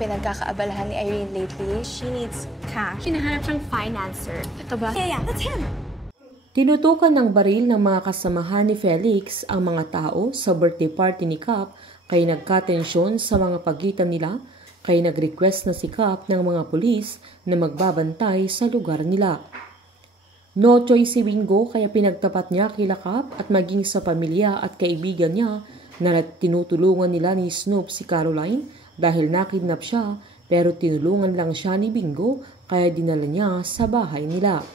pinagkakaabalahan ni Irene lately. She needs cash. Hinahanap siyang financer. Ito ba? Yeah, that's him. Tinutukan ng baril ng mga kasamahan ni Felix ang mga tao sa birthday party ni Cap kaya nagkatensyon sa mga pagitan nila kaya nag-request na si Cap ng mga pulis na magbabantay sa lugar nila. No choice si Bingo kaya pinagtapat niya kila Cap at maging sa pamilya at kaibigan niya na tinutulungan nila ni Snoop si Caroline dahil nakidnap siya pero tinulungan lang siya ni Bingo kaya dinala niya sa bahay nila.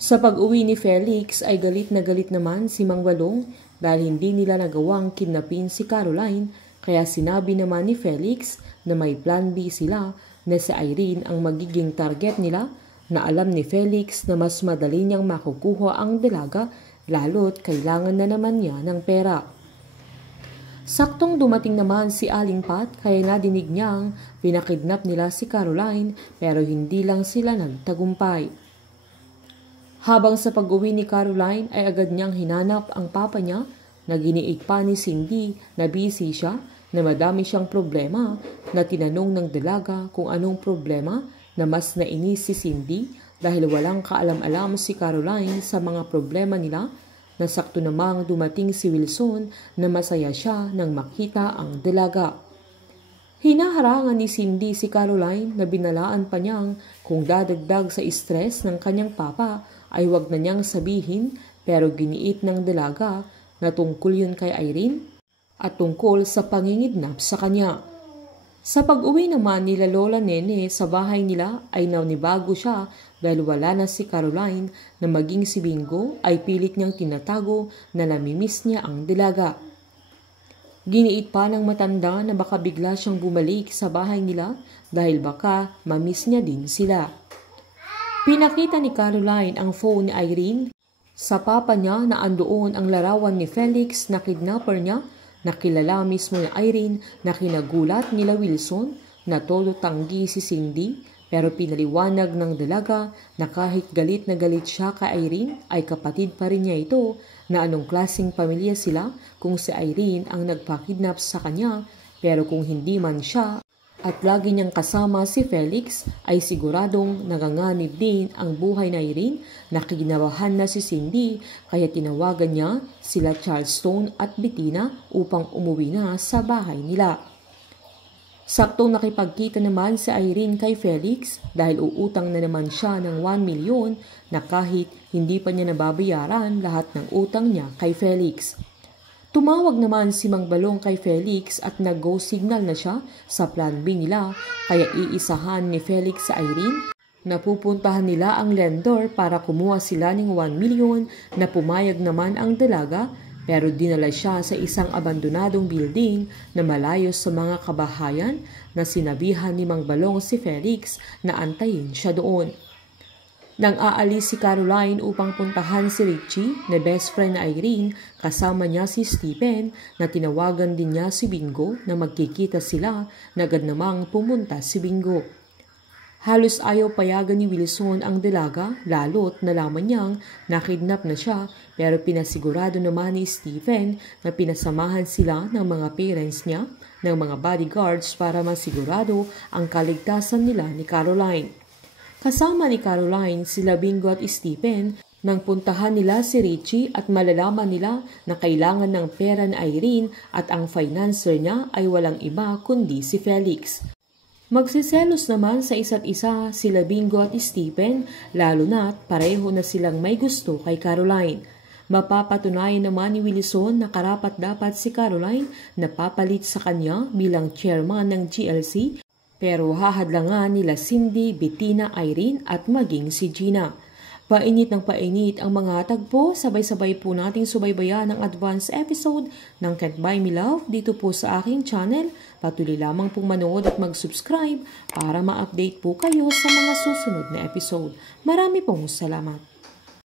Sa pag-uwi ni Felix ay galit naman si Mang Balong dahil hindi nila nagawang kidnapin si Caroline kaya sinabi naman ni Felix na may plan B sila na si Irene ang magiging target nila na alam ni Felix na mas madali niyang makukuha ang dalaga lalo't kailangan na naman niya ng pera. Saktong dumating naman si Aling Pat kaya nadinig niyang pinakidnap nila si Caroline pero hindi lang sila nagtagumpay. Habang sa pag-uwi ni Caroline ay agad niyang hinanap ang papa niya na giniig pa ni Cindy na busy siya na madami siyang problema na tinanong ng dalaga kung anong problema na mas nainis si Cindy dahil walang kaalam-alam si Caroline sa mga problema nila. Nasakto namang dumating si Wilson na masaya siya nang makita ang dalaga. Hinaharangan ni Cindy si Caroline na binalaan pa niyang kung dadagdag sa stress ng kanyang papa ay wag na niyang sabihin pero giniit ng dalaga na tungkol yun kay Irene at tungkol sa pangingidnap sa kanya. Sa pag-uwi naman nila Lola Nene sa bahay nila ay naunibago siya dahil wala na si Caroline na maging si Bingo ay pilit niyang tinatago na namimiss niya ang dalaga. Giniit pa ng matanda na baka bigla siyang bumalik sa bahay nila dahil baka mamiss niya din sila. Pinakita ni Caroline ang phone ni Irene sa papa niya na andoon ang larawan ni Felix na kidnapper niya. Nakilala mismo ni Irene na kinagulat nila Wilson na todo tanggi si Cindy pero pinaliwanag ng dalaga na kahit galit na galit siya kay Irene ay kapatid pa rin niya ito na anong klaseng pamilya sila kung si Irene ang nagpakidnap sa kanya pero kung hindi man siya at lagi niyang kasama si Felix ay siguradong naganganib din ang buhay na Irene na kinabahan na si Cindy kaya tinawagan niya sila Charleston at Bettina upang umuwi na sa bahay nila. Saktong nakipagkita naman si Irene kay Felix dahil uutang na naman siya ng 1 milyon na kahit hindi pa niya nababayaran lahat ng utang niya kay Felix. Tumawag naman si Mang Balong kay Felix at nag-go signal na siya sa plan B nila kaya iisahan ni Felix sa Irene na pupuntahan nila ang lender para kumuha sila ng 1 milyon na pumayag naman ang dalaga pero dinala siya sa isang abandonadong building na malayo sa mga kabahayan na sinabihan ni Mang Balong si Felix na antayin siya doon. Nang aalis si Caroline upang puntahan si Richie na best friend na Irene, kasama niya si Stephen na tinawagan din niya si Bingo na magkikita sila na agad namang pumunta si Bingo. Halos ayaw payagan ni Wilson ang dalaga lalo't nalaman niyang nakidnap na siya pero pinasigurado naman ni Stephen na pinasamahan sila ng mga parents niya ng mga bodyguards para masigurado ang kaligtasan nila ni Caroline. Kasama ni Caroline sila Bingo at Stephen nang puntahan nila si Richie at malalaman nila na kailangan ng pera ni Irene at ang financer niya ay walang iba kundi si Felix. Magsiselos naman sa isa't isa sila Bingo at Stephen lalo na't pareho na silang may gusto kay Caroline. Mapapatunayan naman ni Wilson na karapat-dapat si Caroline na papalit sa kanya bilang chairman ng GLC pero hahadlangan nila Cindy, Bettina, Irene at maging si Gina. Painit ng painit ang mga tagpo, sabay-sabay po nating subaybayan ang advance episode ng Can't Buy Me Love dito po sa aking channel. Patuloy lamang pong manood at mag-subscribe para ma-update po kayo sa mga susunod na episode. Marami pong salamat.